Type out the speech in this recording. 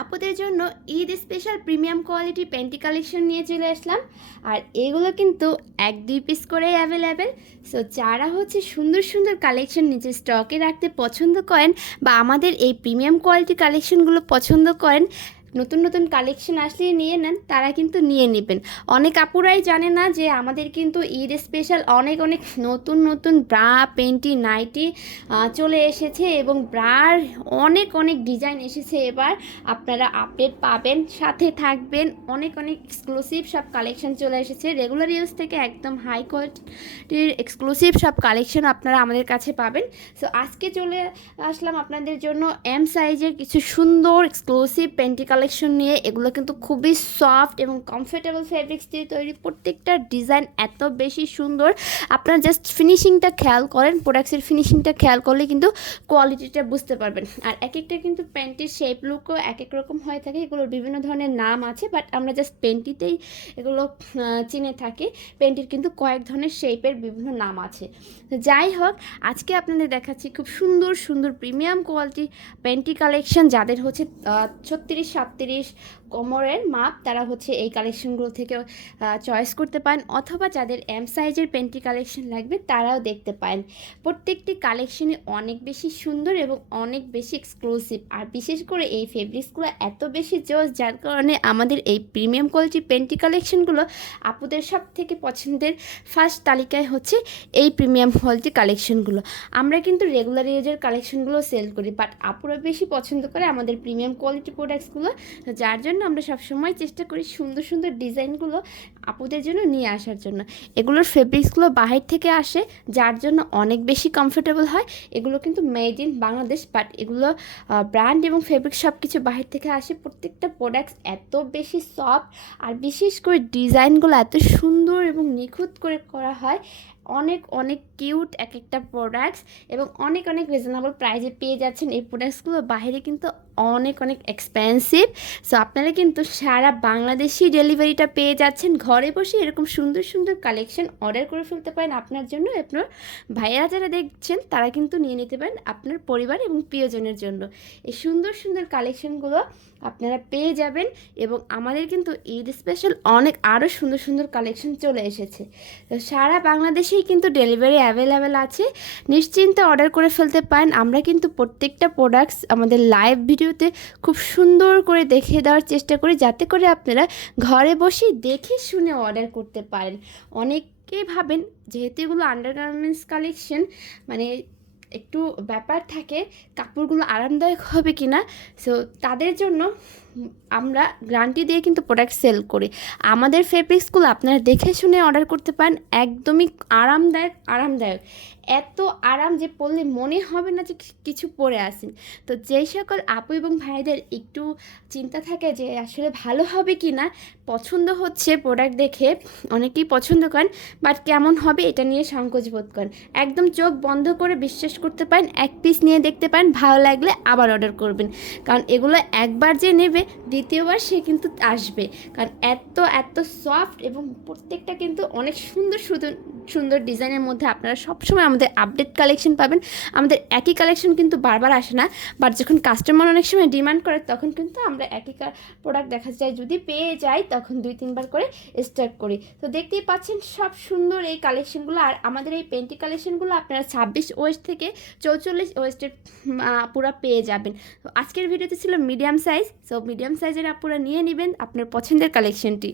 আপুদের জন্য Eid special premium quality panty collection নিয়ে চলে আসলাম। আর এগুলো কিন্তু এক দুই পিস করেই অ্যাভেলেবেল সো যারা হচ্ছে সুন্দর সুন্দর কালেকশন নিজের স্টকে রাখতে পছন্দ করেন বা আমাদের এই প্রিমিয়াম কোয়ালিটি কালেকশনগুলো পছন্দ করেন নতুন নতুন কালেকশন আসলে নিয়ে নেন, তারা কিন্তু নিয়ে নেবেন। অনেক আপুরাই জানে না যে আমাদের কিন্তু ঈদ স্পেশাল অনেক অনেক নতুন নতুন ব্রা পেন্টি নাইটি চলে এসেছে এবং ব্রার অনেক অনেক ডিজাইন এসেছে এবার। আপনারা আপডেট পাবেন, সাথে থাকবেন। অনেক অনেক এক্সক্লুসিভ সব কালেকশন চলে এসেছে। রেগুলার ইউজ থেকে একদম হাই কোয়ালিটির এক্সক্লুসিভ সব কালেকশন আপনারা আমাদের কাছে পাবেন। সো আজকে চলে আসলাম আপনাদের জন্য এম সাইজের কিছু সুন্দর এক্সক্লুসিভ পেন্টি কালেকশন নিয়ে এগুলো কিন্তু খুবই সফট এবং কমফোর্টেবল ফেব্রিক্স দিয়ে তৈরি। প্রত্যেকটা ডিজাইন এত বেশি সুন্দর। আপনারা জাস্ট ফিনিশিংটা খেয়াল করেন প্রোডাক্টসের ফিনিশিংটা খেয়াল করলে কিন্তু কোয়ালিটিটা বুঝতে পারবেন। আর এক একটা কিন্তু প্যান্টের শেপ লুকও এক এক রকম হয়ে থাকে, এগুলোর বিভিন্ন ধরনের নাম আছে বাট আমরা জাস্ট পেন্টিতেই এগুলো চিনে থাকি। পেন্টির কিন্তু কয়েক ধরনের শেপের বিভিন্ন নাম আছে। যাই হোক, আজকে আপনাদের দেখাচ্ছি খুব সুন্দর সুন্দর প্রিমিয়াম কোয়ালিটি পেন্টি কালেকশন যাদের হচ্ছে ছত্রিশ সাতত্রিশ কোমরের মাপ তারা হচ্ছে এই কালেকশনগুলো থেকে চয়েস করতে পারেন অথবা যাদের এম সাইজের পেন্টি কালেকশন লাগবে তারাও দেখতে পারেন। প্রত্যেকটি কালেকশনই অনেক বেশি সুন্দর এবং অনেক বেশি এক্সক্লুসিভ আর বিশেষ করে এই ফেব্রিক্সগুলো এত বেশি জোস যার কারণে আমাদের এই প্রিমিয়াম কোয়ালিটি পেন্টি কালেকশনগুলো আপুদের সব থেকে পছন্দের ফার্স্ট তালিকায় হচ্ছে এই প্রিমিয়াম কোয়ালিটি কালেকশনগুলো আমরা কিন্তু রেগুলার ইউজের কালেকশনগুলো সেল করি বাট আপুরা বেশি পছন্দ করে আমাদের প্রিমিয়াম কোয়ালিটি প্রোডাক্টসগুলো তো যার জন্য আমরা সবসময় চেষ্টা করি সুন্দর সুন্দর ডিজাইনগুলো আপুদের জন্য নিয়ে আসার জন্য। এগুলোর ফেব্রিক্সগুলো বাহির থেকে আসে, যার জন্য অনেক বেশি কমফোর্টেবল হয়। এগুলো কিন্তু মেড ইন বাংলাদেশ বাট এগুলো ব্র্যান্ড এবং ফেব্রিক সব কিছু বাহির থেকে আসে। প্রত্যেকটা প্রোডাক্টস এত বেশি সফট আর বিশেষ করে ডিজাইনগুলো এত সুন্দর এবং নিখুঁত করে করা হয়। অনেক অনেক কিউট এক একটা প্রোডাক্টস এবং অনেক অনেক রিজনেবল প্রাইজে পেয়ে যাচ্ছেন। এই প্রোডাক্টসগুলো বাইরে কিন্তু অনেক অনেক এক্সপেন্সিভ সো আপনারা কিন্তু সারা বাংলাদেশি ডেলিভারিটা পেয়ে যাচ্ছেন ঘরে। বসে এরকম সুন্দর সুন্দর কালেকশন অর্ডার করে ফেলতে পারেন আপনার জন্য। আপনার ভাইয়েরা যারা দেখছেন, তারা কিন্তু নিয়ে নিতে পারেন আপনার পরিবার এবং প্রিয়জনের জন্য। এই সুন্দর সুন্দর কালেকশনগুলো আপনারা পেয়ে যাবেন এবং আমাদের কিন্তু ঈদ স্পেশাল অনেক আরও সুন্দর সুন্দর কালেকশন চলে এসেছে। তো সারা বাংলাদেশেই কিন্তু ডেলিভারি অ্যাভেলেবেল আছে। নিশ্চিন্তে অর্ডার করে ফেলতে পারেন। আমরা কিন্তু প্রত্যেকটা প্রোডাক্টস আমাদের লাইভ ভিডিওতে খুব সুন্দর করে দেখিয়ে দেওয়ার চেষ্টা করি, যাতে করে আপনারা ঘরে বসেই দেখে শুনে অর্ডার করতে পারেন। অনেকেই ভাবেন, যেহেতু এগুলো আন্ডারগার্মেন্টস কালেকশন মানে একটু ব্যাপার থাকে কাপড়গুলো আরামদায়ক হবে কি না সো তাদের জন্য আমরা গ্যারান্টি দিয়ে কিন্তু প্রোডাক্ট সেল করি। আমাদের ফেব্রিক্সগুলো আপনারা দেখে শুনে অর্ডার করতে পারেন, একদমই আরামদায়ক আরামদায়ক। এত আরাম যে পড়লে মনে হবে না যে কিছু পরে আসেন তো যেই সকল আপু এবং ভাইদের একটু চিন্তা থাকে যে আসলে ভালো হবে কি না পছন্দ হচ্ছে প্রোডাক্ট দেখে, অনেকেই পছন্দ করেন বাট কেমন হবে এটা নিয়ে সংকোচ বোধ করেন। একদম চোখ বন্ধ করে বিশ্বাস করতে পারেন, এক পিস নিয়ে দেখতে পারেন, ভালো লাগলে আবার অর্ডার করবেন। কারণ এগুলো একবার যে নেবে দ্বিতীয়বার সে কিন্তু আসবে। কারণ এত এত সফট এবং প্রত্যেকটা কিন্তু অনেক সুন্দর সুন্দর সুন্দর ডিজাইনের মধ্যে আপনারা সবসময় আমাদের আপডেট কালেকশন পাবেন। আমাদের একই কালেকশন কিন্তু বারবার আসে না বাট যখন কাস্টমার অনেক সময় ডিমান্ড করে, তখন কিন্তু আমরা একই প্রোডাক্ট দেখা যায়। যদি পেয়ে যাই, তখন দুই, তিনবার করে স্টার্ট করি। তো দেখতেই পাচ্ছেন, সব সুন্দর এই কালেকশনগুলো আর আমাদের এই পেন্টি কালেকশনগুলো আপনারা ছাব্বিশ ওয়েস্ট থেকে চৌচল্লিশ ওয়েস্টের পুরো পেয়ে যাবেন। আজকের ভিডিওতে ছিল মিডিয়াম সাইজ সো মিডিয়াম সাইজের আপুরা নিয়ে নেবেন আপনার পছন্দের কালেকশনটি